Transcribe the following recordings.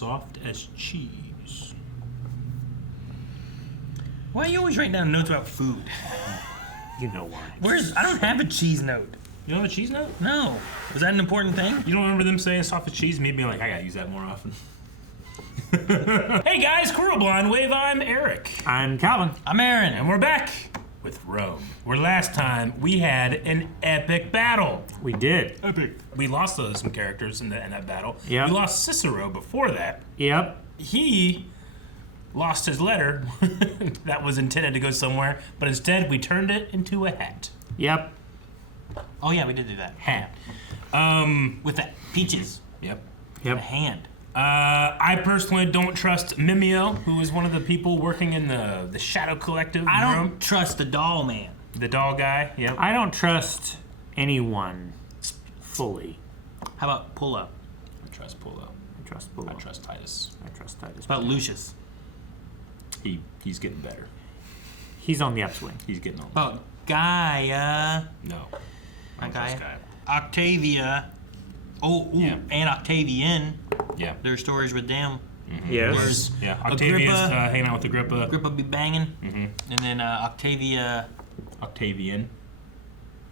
soft as cheese. Why are you always writing down notes about food? You know why. I don't have a cheese note. You don't have a cheese note? No. Was that an important thing? You don't remember them saying soft as cheese? Me being like, I gotta use that more often. Hey guys, Coral Blonde Wave, I'm Eric. I'm Calvin. I'm Aaron. And we're back with Rome, where last time we had an epic battle. We did. Epic. We lost some characters in that battle. Yep. We lost Cicero before that. Yep. He lost his letter that was intended to go somewhere, but instead we turned it into a hat. Yep. Oh yeah, we did do that. Hat. With the peaches. Yep. A hand. I personally don't trust Memmio, who is one of the people working in the Shadow Collective. I don't trust the doll man. The doll guy, yep. I don't trust anyone fully. How about Pullo? I trust Pullo. I trust Pullo. I trust Titus. I trust Titus. How about Lucius? He's getting better. He's on the upswing. He's getting on. How about Gaia? No. Not I don't trust Gaia. Octavia. Oh, ooh, Yeah. and Octavian. Yeah. There's stories with them. Mm-hmm. Yes. There's Yeah. Octavia's Agrippa. hanging out with Agrippa. Agrippa be banging. Mm-hmm. And then Octavia. Octavian.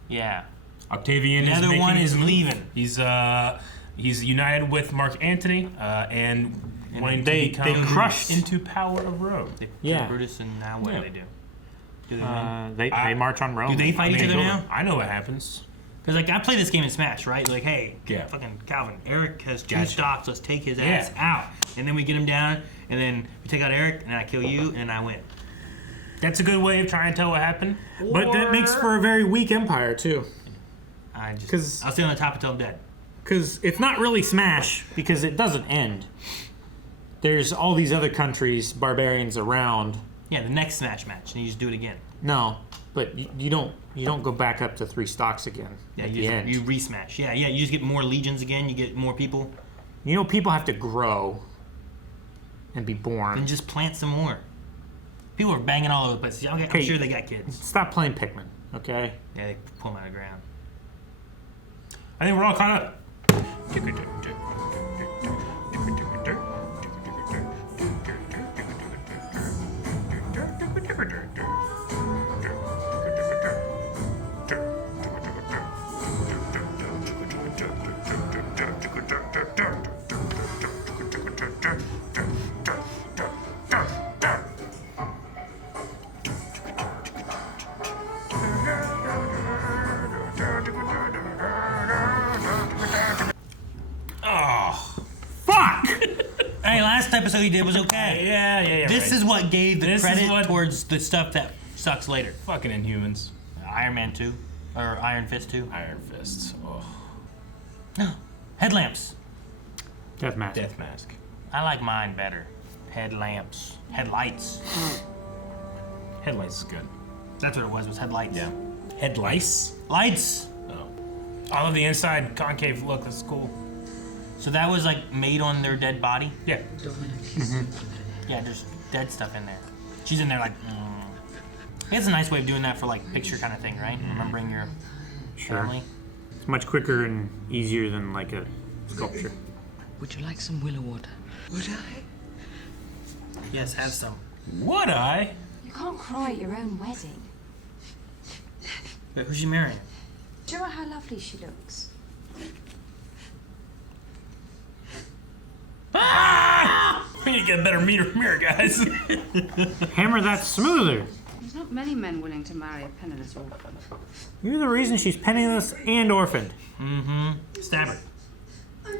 Yeah. Octavian The is other making one his is move. leaving. He's united with Mark Antony and wanting they to become crushed into power of Rome. They Yeah. Brutus, and now what Yeah. do they do? Do they win? they march on Rome. Do they fight each other now? I know what happens. Because like I play this game in Smash, right? Like, hey, Yeah. fucking Calvin, Eric has two Gotcha. stocks. Let's take his Yeah. ass out, and then we get him down, and then we take out Eric, and I kill you, and I win. That's a good way of trying to tell what happened. But that makes for a very weak empire, too. I'll 'Cause- stay on the top until I'm dead. Because it's not really Smash, because it doesn't end. There's all these other countries, barbarians around. Yeah, the next Smash match, and you just do it again. No, but you don't go back up to 3 stocks again Yeah, at you the end. you resmash. Yeah, you just get more legions again. You get more people, You know, people have to grow and be and born. just plant some more. People are banging all over the place. I'm Okay. sure they got kids. Stop playing Pikmin, okay? Yeah, they pull them out of the ground. I think we're all caught up. Oh, Fuck! Hey, last episode you did was okay. yeah. This right. is what gave the This is credit what- towards the stuff that sucks later. Fucking Inhumans. Iron Man 2, or Iron Fist 2. Iron Fists. Oh, Headlamps. Deathmatch. Death Mask. I like mine better. Headlamps. Headlights. Headlights is good. That's what it was headlights. Yeah. Headlights? Lights. Oh. I love the inside concave look. That's cool. So that was like made on their dead body? Yeah. Yeah, there's dead stuff in there. She's in there like, It's a nice way of doing that for like picture kind of thing, right? Remembering your family. It's much quicker and easier than like a sculpture. Would you like some willow water? Would I? Yes, have some. Would I? You can't cry at your own wedding. Wait, who's she marrying? Do you know how lovely she looks? Ah! We need to get a better mirror, guys. Hammer that smoother. There's not many men willing to marry a penniless orphan. You're the reason she's penniless and orphaned. Stab her.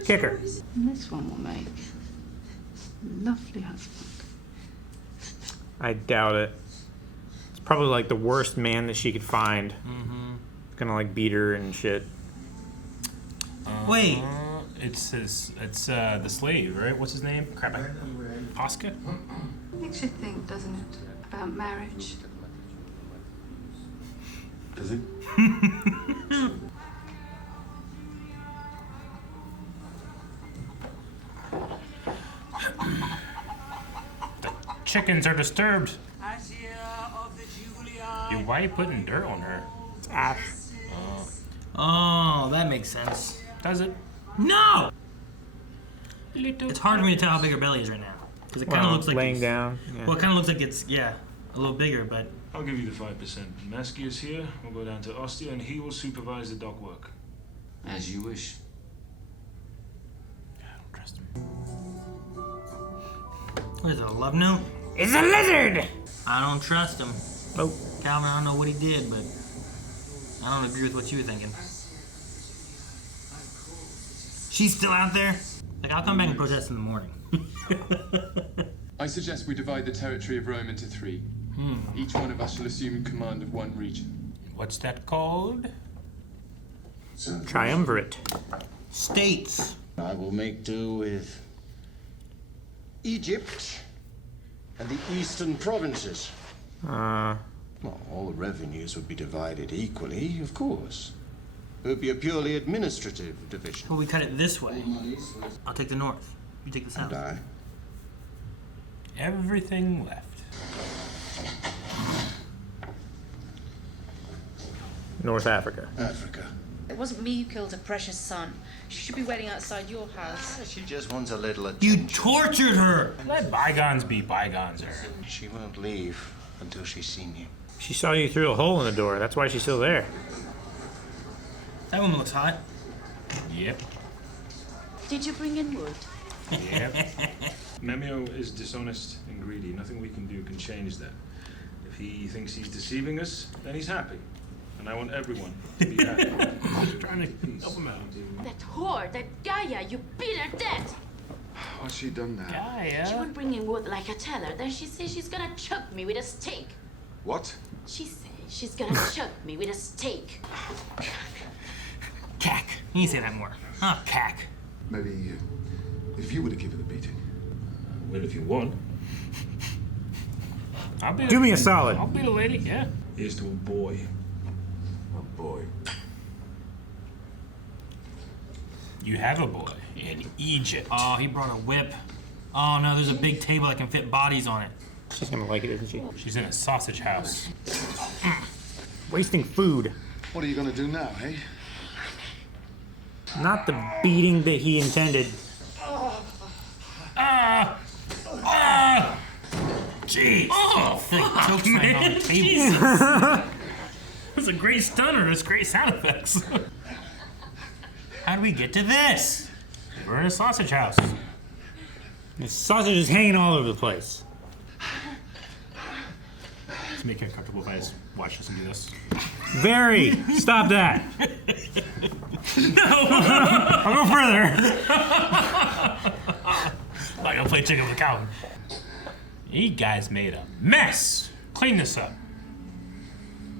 Kick her. And this one will make a lovely husband. I doubt it. It's probably like the worst man that she could find. Gonna like beat her and shit. Wait. It's the slave, right? What's his name? Crap. Oscar? Makes you think, doesn't it? About marriage. Does it? The chickens are disturbed. Dude, why are you putting dirt on her? It's ash. Oh, that makes sense. Does it? No! It's hard for me to tell how big her belly is right now. Because it kind of looks like laying it's, down. Yeah. Well, it kind of looks like it's, a little bigger, but... I'll give you the 5%. Masky is here. We'll go down to Ostia and he will supervise the dock work. As you wish. I don't trust him. What is it, a love note? It's a lizard! I don't trust him. Oh. Calvin, I don't know what he did, but I don't agree with what you were thinking. She's still out there? Like, I'll come back and protest in the morning. I suggest we divide the territory of Rome into 3. Each one of us shall assume command of one region. What's that called? Triumvirate. States. I will make do with Egypt and the eastern provinces. Well, all the revenues would be divided equally, of course. It would be a purely administrative division. Well, we cut it this way. I'll take the north. You take the south. And I? Everything left. North Africa. Africa. It wasn't me who killed her precious son. She should be waiting outside your house. She just wants a little You attention. tortured her! Let bygones be bygones, her. She won't leave until she's seen you. She saw you through a hole in the door. That's why she's still there. That woman looks hot. Yep. Did you bring in wood? Yep. Memmio is dishonest and greedy. Nothing we can do can change that. If he thinks he's deceiving us, then he's happy. And I want everyone to be happy. I'm just trying to help him out. That whore, that Gaia, you beat her dead. What's she done now? Gaia. She won't bring in wood like I tell her. Then she says she's gonna choke me with a stake. What? She says she's gonna choke me with a stake. Cack. You need to say that more. Oh, cack. Maybe if you were to give her the beating. Well, if you want. I'll be Do me a solid. I'll be the lady, yeah. Here's to a boy. Oh boy. You have a boy in Egypt. Oh, he brought a whip. Oh no, there's a big table that can fit bodies on it. She's gonna like it, isn't she? She's in a sausage house. Wasting food. What are you gonna do now, hey? Not the beating that he intended. Jeez. I feel like choke slam on the table. Jesus. It's a great stunner. It's great sound effects. How do we get to this? We're in a sausage house. The sausage is hanging all over the place. It's making it comfortable if I just watch this and do this. Very. Stop that. No. I'll go further. Like I'll play chicken with Calvin. You guys made a mess. Clean this up.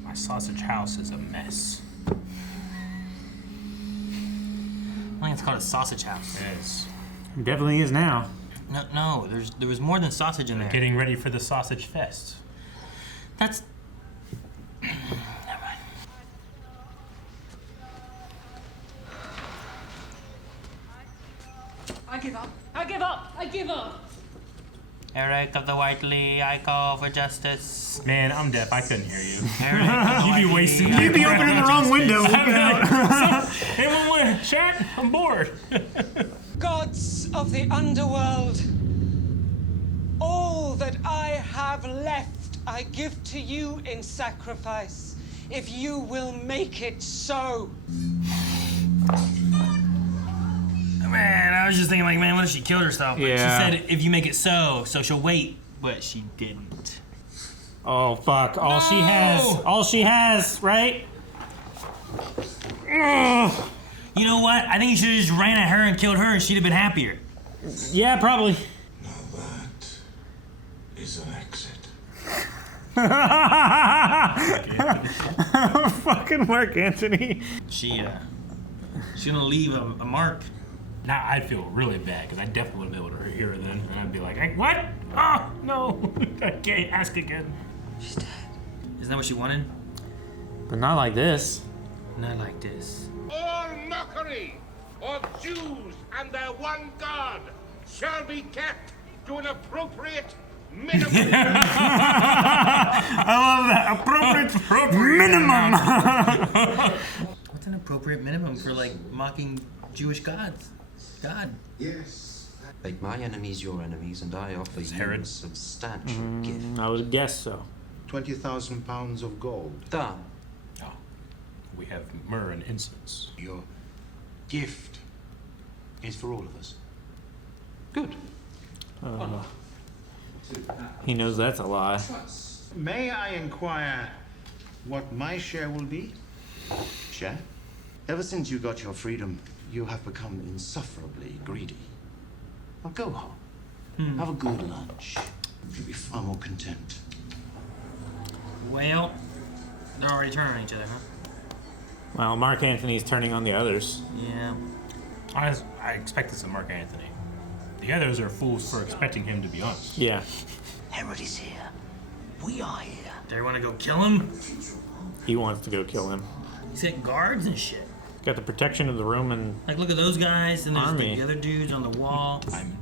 My sausage house is a mess. I think it's called a sausage house. It is. It definitely is now. No, there was more than sausage in there. Getting ready for the sausage fest. That's... I give up. I give up. I give up. Eric of the Whiteley, I call for justice. Man, I'm deaf. I couldn't hear you. Eric of the You'd be Whiteley, wasting. You'd be opening the wrong window. Anyone want shot? I'm bored. Gods of the underworld, all that I have left I give to you in sacrifice, if you will make it so. Man, I was just thinking, like, man, what if she killed herself? But Yeah. she said, if you make it so she'll wait. But she didn't. Oh fuck! All she has, right? Ugh. You know what? I think you should have just ran at her and killed her, and she'd have been happier. Yeah, probably. Now that is an exit. Fucking work, Antony. She's gonna leave a mark. Now I'd feel really bad because I definitely wouldn't be able to hear her then, and I'd be like, hey, "What? Oh no! I can't ask again." She's dead. Isn't that what she wanted? But not like this. Not like this. All mockery of Jews and their one God shall be kept to an appropriate minimum. I love that. Appropriate minimum. What's an appropriate minimum for, like, mocking Jewish gods? God. Yes. Make my enemies your enemies, and I offer you Herod. a substantial gift. I would guess so. 20,000 pounds of gold. Done. Oh, we have myrrh and incense. Your gift is for all of us. Good. He knows that's a lie. May I inquire what my share will be? Share? Ever since you got your freedom, you have become insufferably greedy. Now go home. Have a good lunch. You'll be far more content. Well, they're already turning on each other, huh? Well, Mark Antony's turning on the others. Yeah. I expect this of Mark Antony. The others are fools for expecting him to be honest. Yeah. Herod is here. We are here. Do you want to go kill him? He wants to go kill him. He's got guards and shit. Got the protection of the Roman. Like, look at those guys, and there's army. the other dudes on the wall. Timon.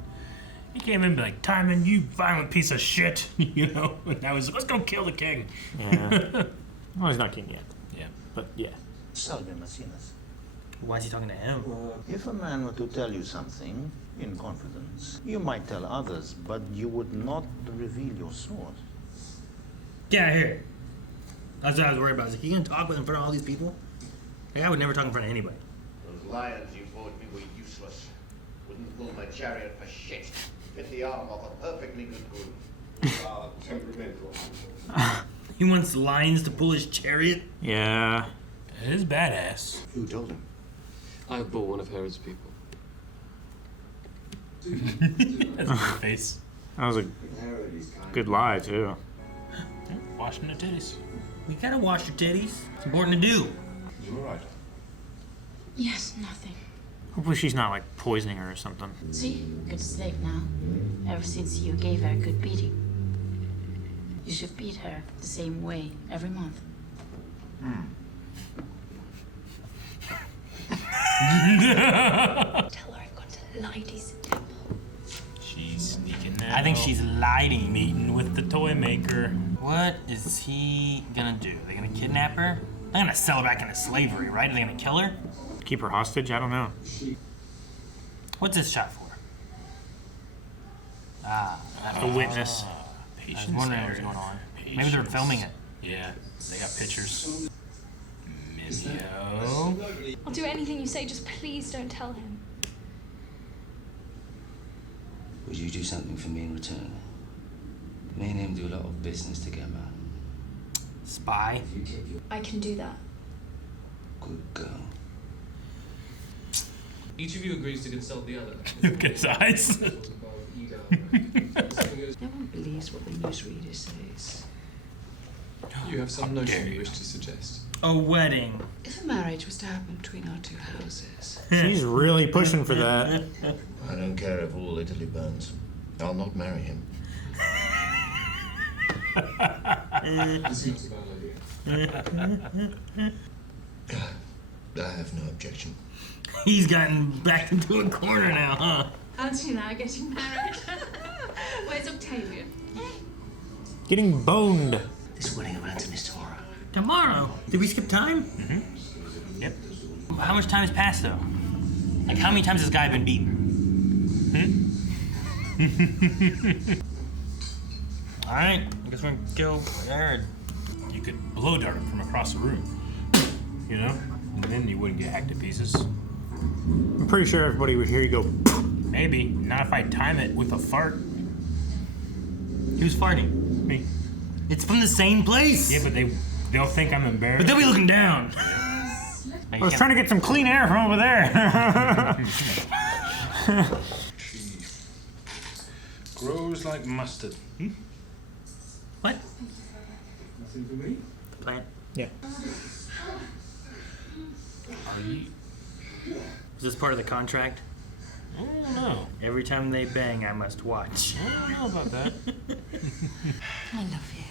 He came in and be like, Timon, you violent piece of shit. You know? And I was let's go kill the king. Yeah. Well, he's not king yet. Yeah. But yeah. Salve, Maecenas. Why is he talking to him? If a man were to tell you something in confidence, you might tell others, but you would not reveal your source. Get out of here. That's what I was worried about. I was like, you gonna talk with in front of all these people? Like, I would never talk in front of anybody. Those lions you bought me were useless. Wouldn't pull my chariot for shit. Fit the arm off a perfectly good groom. Temperamental. He wants lions to pull his chariot? Yeah. It is badass. Who told him? I bought one of Herod's people. That's a good face. That was a good lie, too. Washing the titties. You gotta wash your titties. It's important to do. You all right? Yes, nothing. Hopefully she's not, like, poisoning her or something. See, good sleep now. Ever since you gave her a good beating. You should beat her the same way every month. Tell her I've got to Lydie's temple. She's sneaking out. I think she's lying. Meeting with the toy maker. What is he gonna do? Are they gonna kidnap her? They're gonna sell her back into slavery, right? Are they gonna kill her? Keep her hostage? I don't know. What's this shot for? A witness. I was wondering what was going on. Maybe they're filming it. Yeah, they got pictures. Memmio. I'll do anything you say, just please don't tell him. Would you do something for me in return? Me and him do a lot of business together. Spy? I can do that. Good girl. Each of you agrees to consult the other. Look at his eyes. No one believes what the newsreader says. You have some notion you wish to suggest. A wedding. If a marriage was to happen between our two houses. She's really pushing for that. I don't care if all Italy burns. I'll not marry him. This seems a bad idea. I have no objection. He's gotten back into a corner now, huh? Antony and I are getting married. Where's Octavia? Getting boned. This wedding of Antony's tomorrow. Tomorrow? Did we skip time? Mm-hmm. Yep. How much time has passed, though? Like, how many times has this guy been beaten? Alright, I guess we're gonna kill Herod. You could blow dart him from across the room. You know? And then you wouldn't get hacked to pieces. I'm pretty sure everybody would hear you go. Maybe. Not if I time it with a fart. Who's farting? Me. It's from the same place. Yeah, but they'll think I'm embarrassed. But they'll be looking down. I was trying to get some clean air from over there. Grows like mustard. What? Nothing for me? Plant. Yeah. Is this part of the contract? I don't know. Every time they bang, I must watch. I don't know about that. I love you.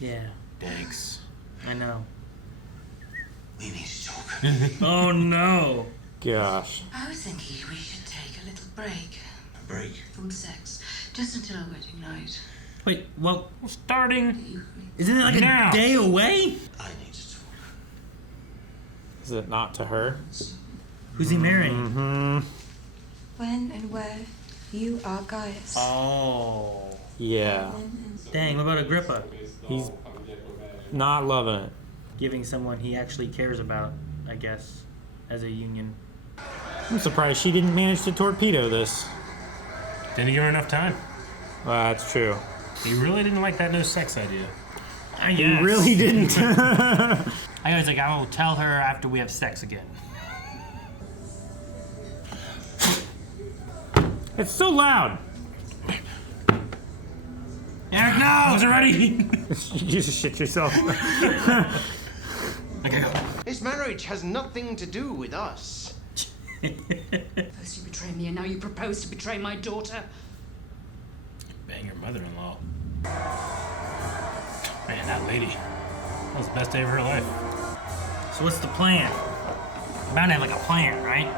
Yeah. Thanks. I know. We need to talk. Oh no. Gosh. I was thinking we should take a little break A break? from sex, just until our wedding night. Wait, well, We're starting. isn't it like now. a day away? I need to talk. Is it not to her? Who's he marrying? Mm-hmm. When and where you are Gaius. Oh. Yeah. Dang, what about Agrippa? He's not loving it. Giving someone he actually cares about, I guess, as a union. I'm surprised she didn't manage to torpedo this. Didn't give her enough time. That's true. He really didn't like that no sex idea. He really didn't. I was like, I will tell her after we have sex again. It's so loud. Eric, no! I wasn't ready. You just shit yourself. Okay. This marriage has nothing to do with us. First you betray me, and now you propose to betray my daughter. Bang your mother-in-law. Man, that lady. That was the best day of her life. So what's the plan? We're bound to have like a plan, right?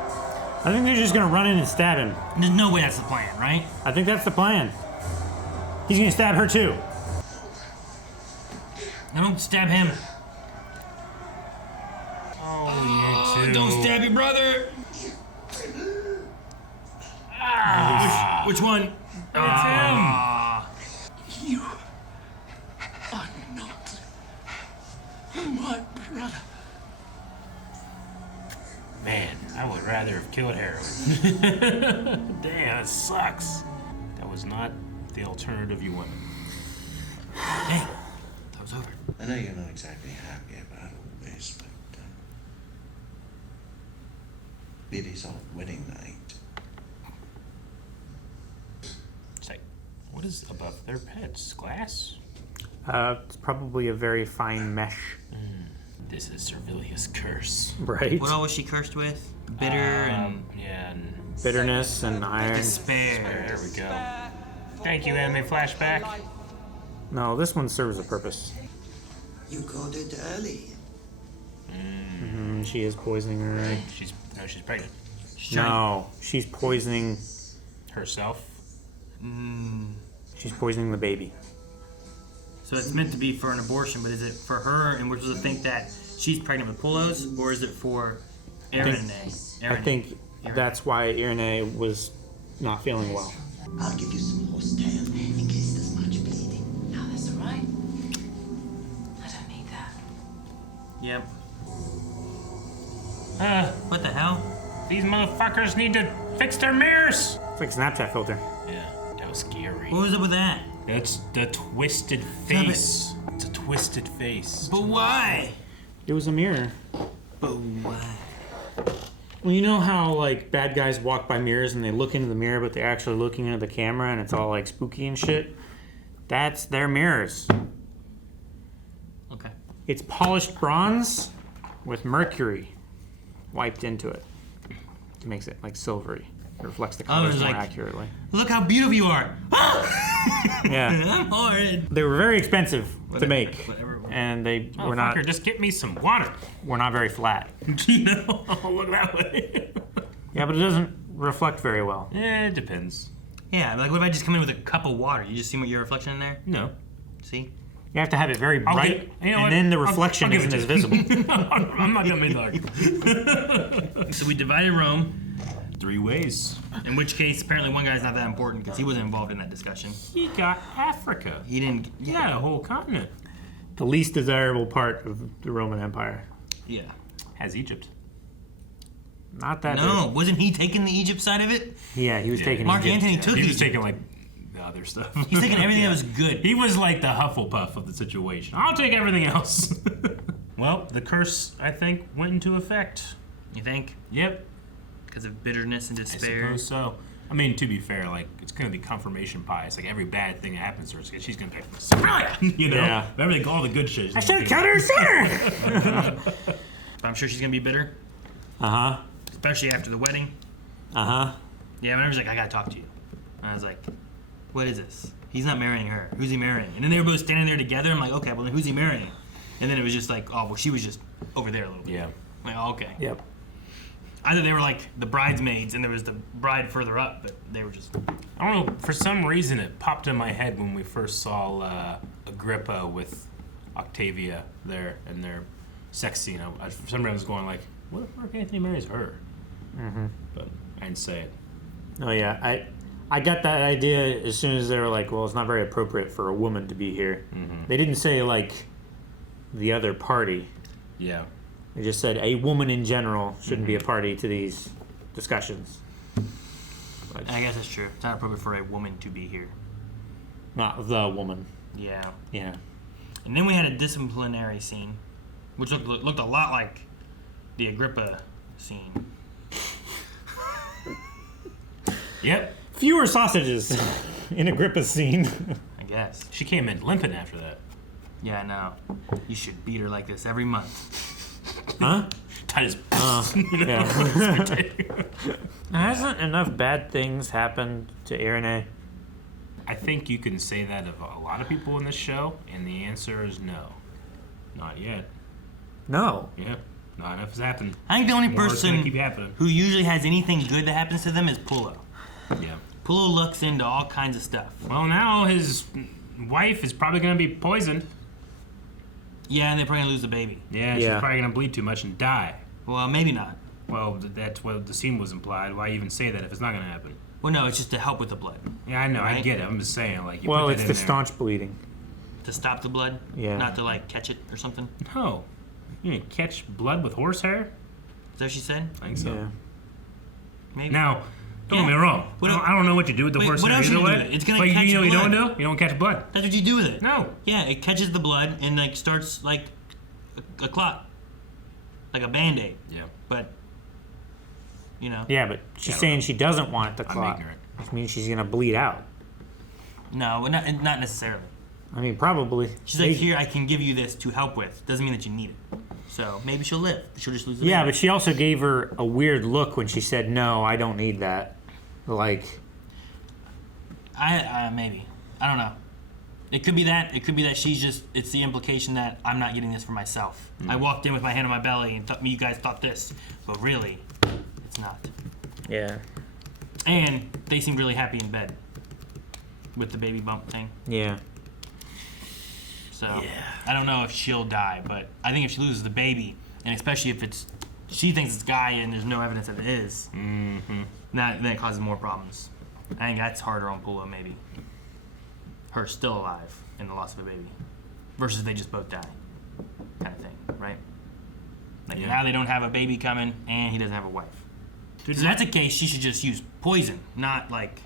I think they're just gonna run in and stab him. There's no way that's the plan, right? I think that's the plan. He's gonna stab her too. No, don't stab him. Oh, you too. Don't stab your brother. Which one? It's him. You are not my brother. Man, I would rather have killed heroin. Damn, that sucks. That was not the alternative you wanted. Dang, that was over. I know you're not exactly happy about all this, but it is our wedding night. It's like, what is above their heads? Glass? It's probably a very fine mesh. This is Servilia's curse. Right. What all was she cursed with? Bitter and yeah, and bitterness and iron. despair. There we go. Thank you, anime flashback. No, this one serves a purpose. You got it early. She is poisoning her. Right? She's pregnant. No, she's poisoning herself. She's poisoning the baby. So it's meant to be for an abortion, but is it for her and we're supposed to think that she's pregnant with Pulos, or is it for Irene? I think that's why Irene was not feeling well. I'll give you some horse tail in case there's much bleeding. No, that's all right. I don't need that. Yep. What the hell? These motherfuckers need to fix their mirrors. It's like Snapchat filter. Yeah, that was scary. What was up with that? That's the twisted face. It's a twisted face. But why? It was a mirror. But why? Well, you know how like bad guys walk by mirrors and they look into the mirror, but they're actually looking into the camera and it's all like spooky and shit? That's their mirrors. Okay. It's polished bronze with mercury wiped into it. It makes it like silvery. It reflects the colors more accurately. Look how beautiful you are. Yeah. I'm horrid. They were very expensive to make. Whatever. And they Oh, were not. Just get me some water. Were not very flat. No, look that way. Yeah, but it doesn't reflect very well. Yeah, it depends. Yeah, like what if I just come in with a cup of water? You just see your reflection in there? No. See? You have to have it very bright, and then the reflection isn't as visible. I'm not gonna make the argument. So we divided Rome. 3 ways. In which case, apparently one guy's not that important because he wasn't involved in that discussion. He got Africa. He didn't. Yeah, a whole continent. The least desirable part of the Roman Empire. Yeah. Has Egypt. Not that. No, wasn't he taking the Egypt side of it? Yeah, he was taking. Mark Egypt. Antony took He was Egypt. taking like the other stuff. He's taking everything that was good. He was like the Hufflepuff of the situation. I'll take everything else. Well, the curse, I think, went into effect. You think? Yep. Because of bitterness and I despair. suppose so. I mean, to be fair, like, it's gonna be confirmation bias. Like, every bad thing that happens to her, she's gonna pick Servilia! You know? Yeah. Everything, all the good shit. I should have killed her sooner! I'm sure she's gonna be bitter. Uh-huh. Especially after the wedding. Uh-huh. Yeah, whenever she's like, I gotta talk to you. And I was like, what is this? He's not marrying her. Who's he marrying? And then they were both standing there together. I'm like, okay, well then who's he marrying? And then it was just like, oh, well she was just over there a little bit. Yeah. I'm like, oh, okay. Yep. Either they were like the bridesmaids and there was the bride further up, but they were just... I don't know, for some reason it popped in my head when we first saw Agrippa with Octavia there in their sex scene. For some reason I was going like, what if Mark Antony marries her? Mm-hmm. But I didn't say it. Oh yeah, I got that idea as soon as they were like, well, it's not very appropriate for a woman to be here. Mm-hmm. They didn't say like the other party. Yeah. They just said a woman in general shouldn't be a party to these discussions. But I guess that's true. It's not appropriate for a woman to be here. Not the woman. Yeah. Yeah. And then we had a disciplinary scene, which looked a lot like the Agrippa scene. Yep. Fewer sausages in Agrippa's scene. I guess. She came in limping after that. Yeah, I know. You should beat her like this every month. Huh? Titus. Yeah. Hasn't enough bad things happened to Irene? I think you can say that of a lot of people in this show, and the answer is no. Not yet. No. Yeah. Not enough has happened. I think the only More is gonna person keep happening. who usually has anything good that happens to them is Pullo. Yeah. Pullo looks into all kinds of stuff. Well, now his wife is probably going to be poisoned. Yeah, and they're probably going to lose the baby. Yeah, she's probably going to bleed too much and die. Well, maybe not. Well, that's what the scene was implied. Why even say that if it's not going to happen? Well, no, it's just to help with the blood. Yeah, I know. I Right? get it. I'm just saying, like, you Well, put it's that the in there. staunch bleeding. To stop the blood? Yeah. Not to, like, catch it or something? No. You can catch blood with horsehair? Is that what she said? I think so. Yeah. Maybe. Now, don't get me wrong. I don't know what you do with the Wait, horsehair what else either you do way. with it? It's gonna but catch you know what you blood. don't do? You don't catch blood. That's what you do with it. No. Yeah, it catches the blood and, like, starts, like, a clot. Like a Band-Aid. Yeah. But, you know. Yeah, but she's saying she doesn't want it to I'm clot. ignorant. Which means she's going to bleed out. No, not necessarily. I mean, probably. She's like, here, I can give you this to help with. Doesn't mean that you need it. So maybe she'll live. She'll just lose the Yeah, baby. but she also gave her a weird look when she said, no, I don't need that. Like... Maybe. I don't know. It could be that. It could be that she's just, it's the implication that I'm not getting this for myself. I walked in with my hand on my belly and thought you guys thought this. But really, it's not. Yeah. And they seemed really happy in bed with the baby bump thing. Yeah. So I don't know if she'll die, but I think if she loses the baby, and especially if she thinks it's Gaia and there's no evidence that it is, then it causes more problems. I think that's harder on Pullo, maybe. Her still alive in the loss of a baby, versus they just both die, kind of thing, right? Like now they don't have a baby coming, and he doesn't have a wife. So if that's the case, she should just use poison, not like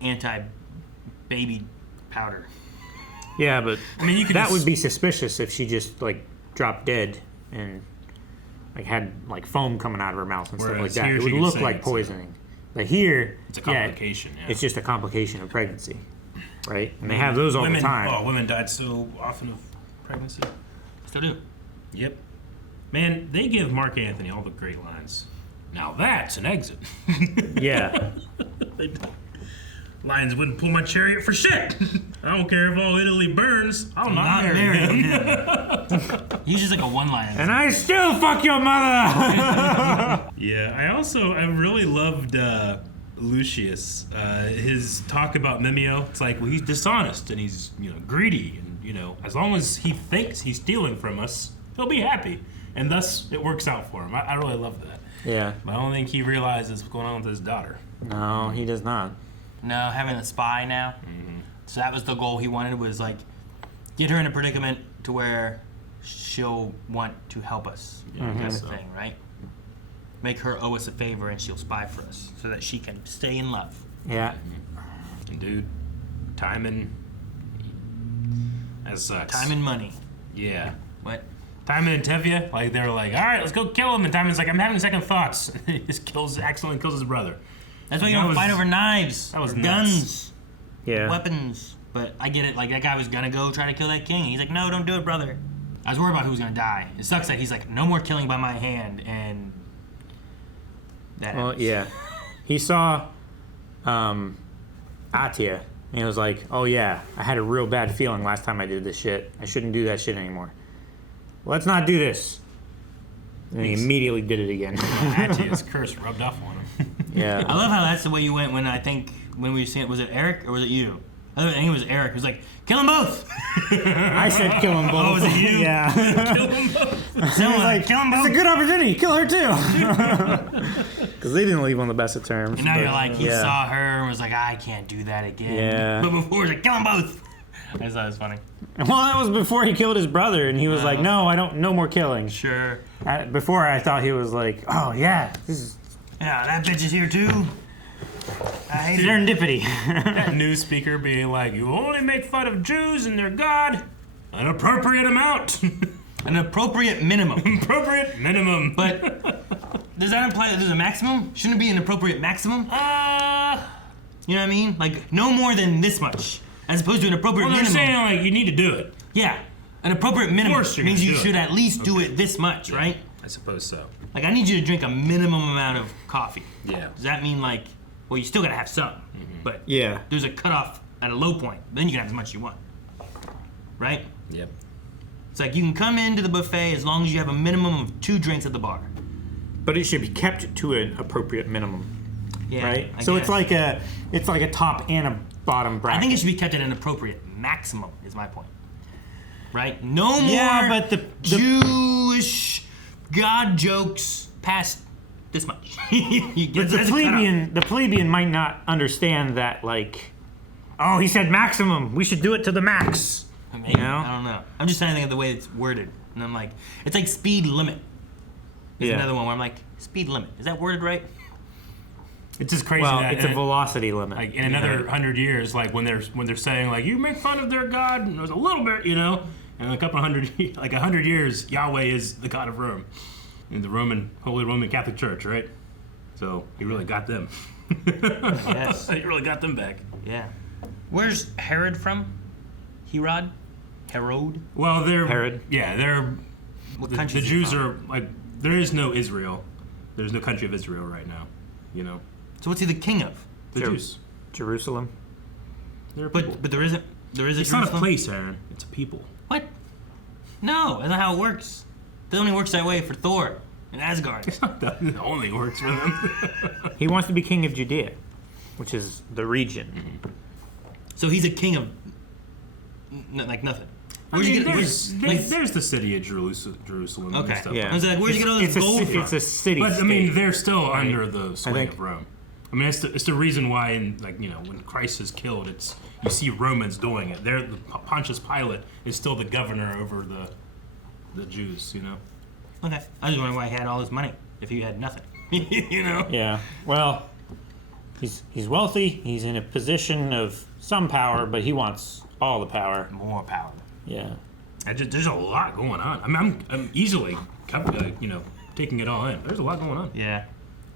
anti-baby powder. Yeah, but I mean, you could that just- would be suspicious if she just, like, dropped dead and, like, had, like, foam coming out of her mouth and stuff like Whereas that. here It she would could look say like it's poisoning. But here... It's a complication, yeah. It's just a complication of pregnancy, right? And they have those all the time. Oh, women died so often of pregnancy. Still do. Yep. Man, they give Mark Antony all the great lines. Now that's an exit. Yeah. Lions wouldn't pull my chariot for shit. I don't care if all Italy burns. I'll not marry marry him. He's just like a one-liner. And I still fuck your mother! Yeah, I really loved Lucius. His talk about Memmio. It's like, well, he's dishonest and he's, greedy. And, as long as he thinks he's stealing from us, he'll be happy. And thus, it works out for him. I really love that. Yeah. But I don't think he realizes what's going on with his daughter. No, he does not. No, having a spy now. So that was the goal he wanted, was like get her in a predicament to where she'll want to help us, kind of thing, right? Make her owe us a favor and she'll spy for us so that she can stay in love. Yeah. And dude, Timon, that sucks. Time and money. Yeah. What? Timon and Tevye, like they were like, all right, let's go kill him. And Timon's like, I'm having second thoughts. He just accidentally kills his brother. That's why you don't fight over knives. That was or nuts. guns. Yeah. Weapons. But I get it. Like, that guy was gonna go try to kill that king. He's like, no, don't do it, brother. I was worried about who was gonna die. It sucks that he's like, no more killing by my hand, and that Well, happens. yeah. He saw Atia, and he was like, oh yeah, I had a real bad feeling last time I did this shit. I shouldn't do that shit anymore. Let's not do this. And he immediately did it again. Atia's curse rubbed off on him. Yeah. I love how that's the way you went when we were seeing it. Was it Eric or was it you? I think it was Eric. He was like, kill them both. I said kill them both. Oh, was it you? Yeah. Kill them both. Someone like, kill them both. It's a good opportunity. Kill her too. Because they didn't leave on the best of terms. And now but, you're like, he saw her and was like, I can't do that again. Yeah. But before, he was like, kill them both. I just thought it was funny. Well, that was before he killed his brother, and he was like, no, no more killing. Sure. Before, I thought he was like, oh, yeah, this is... Yeah, that bitch is here too. I hate serendipity. That news speaker being like, you only make fun of Jews and their God. An appropriate amount. An appropriate minimum. Appropriate minimum. But does that imply that there's a maximum? Shouldn't it be an appropriate maximum? You know what I mean? Like, no more than this much. As opposed to an appropriate minimum. Well, they're saying, like, you need to do it. Yeah. An appropriate minimum means you should at least do Okay. it this much, right? I suppose so. Like, I need you to drink a minimum amount of coffee. Yeah. Does that mean, like, well, you still gotta have some, but yeah, there's a cutoff at a low point. Then you can have as much as you want, right? Yep. It's like you can come into the buffet as long as you have a minimum of 2 drinks at the bar. But it should be kept to an appropriate minimum. Yeah, right? I So guess. it's like a top and a bottom bracket. I think it should be kept at an appropriate maximum. Is my point. Right? No more. Yeah, but the Jewish God jokes past this much. But the plebeian might not understand that, like, oh, he said maximum. We should do it to the max. Maybe. You know? I don't know. I'm just trying to think of the way it's worded, and I'm like, it's like speed limit. There's Yeah. another one where I'm like, speed limit. Is that worded right? It's just crazy. Well, that it's a velocity limit. Like in another 100 years, like when they're saying like you make fun of their God, and it was a little bit, you know, and a couple hundred, like 100 years, Yahweh is the God of Rome, in the Holy Roman Catholic Church, right? So he really got them. Yes. He really got them back. Yeah. Where's Herod from? Herod? Well, they're Herod. Yeah, they're. What the country is he Jews from? are like there is no Israel. There's no country of Israel right now. You know. So what's he the king of? The Jews. Jerusalem. They're people. But there is a It's Jerusalem? not a place, Aaron. It's a people. What? No, that's not how it works. It only works that way for Thor and Asgard. That only works for them. He wants to be king of Judea, which is the region. So he's a king of like nothing. I Where'd mean, you get there's the city of Jerusalem. Okay. And stuff. Yeah. I was like, where'd you get all this gold from? It's a city. But I mean, state. they're still Right. under the sway think- of Rome. I mean, it's the reason why, in, like, you know, when Christ is killed, you see Romans doing it. Pontius Pilate is still the governor over the Jews. You know. Okay. I was wondering why he had all this money if he had nothing. You know? Yeah. Well, he's wealthy. He's in a position of some power, but he wants all the power. More power. Yeah. There's a lot going on. I mean, I'm easily, you know, taking it all in. There's a lot going on. Yeah.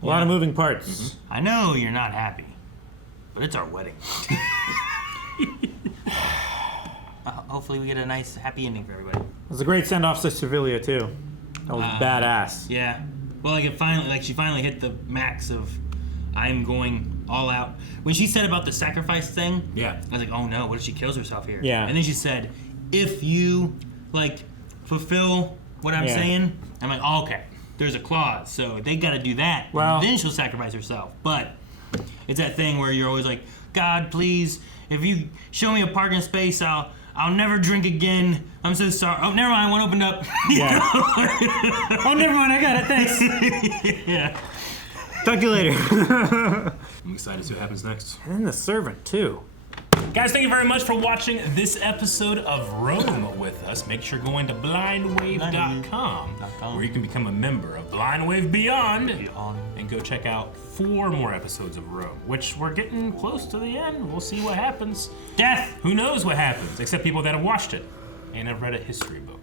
A lot of moving parts. I know you're not happy, but it's our wedding. Hopefully we get a nice, happy ending for everybody. It was a great send-off to Servilia, too. That was badass. Yeah. Well, she finally hit the max of I'm going all out. When she said about the sacrifice thing, Yeah. I was like, oh no, what if she kills herself here? Yeah. And then she said, if you, like, fulfill what I'm Yeah. saying, I'm like, oh, okay, there's a clause, so they gotta do that. Well- and then she'll sacrifice herself. But it's that thing where you're always like, God, please, if you show me a parking space, I'll never drink again. I'm so sorry. Oh, never mind, one opened up. Yeah. Oh, never mind, I got it, thanks. Yeah. Talk to you later. I'm excited to see what happens next. And then the servant, too. Guys, thank you very much for watching this episode of Rome with us. Make sure going to blindwave.com where you can become a member of Blind Wave Beyond and go check out 4 more episodes of Rome, which we're getting close to the end. We'll see what happens. Death! Who knows what happens, except people that have watched it and have read a history book.